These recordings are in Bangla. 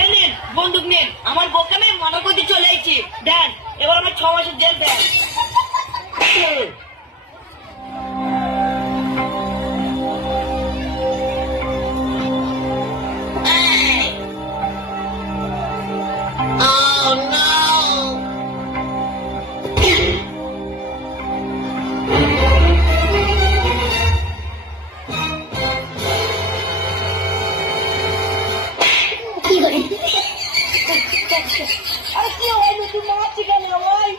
এই নিন বন্দুক নিন, আমার বউকে আমি মানা করতে চলে এসেছি, দেন এবার আমার 6 মাসের জেল দেন। আরে কি হয় নতুন মারছি কেন ভাই?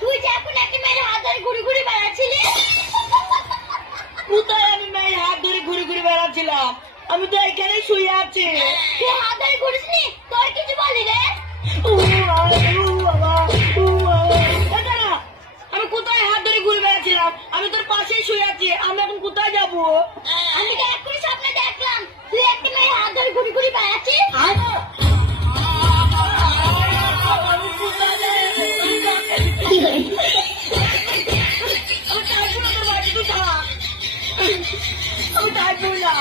তুই যে এখন একটা মেয়ের হাত ধরে ঘুরে ঘুরে বেড়াচ্ছিলি। কোথায় আমি মেয়ের হাত ধরে ঘুরে ঘুরে বেড়াচ্ছিলাম? আমি তো এখানেই শুয়ে আছি। তুই হাত ধরে ঘুরিসনি, তোর কিছু বলি রে। আমি কোথায় হাত ধরে ঘুরে বেড়াচ্ছিলাম? আমি তোর পাশেই শুয়ে আছি, আমি এখন কোথায় যাবো? আমি তো এক্ষুনি স্বপ্নে দেখলাম তুই একটা মেয়ের হাত ধরে ঘুরে ঘুরে বেড়াচ্ছিস। আমি কোথায় যাই? আমি চাইবো না তোর বাড়ি, তুই থাক। আমি চাইবো না।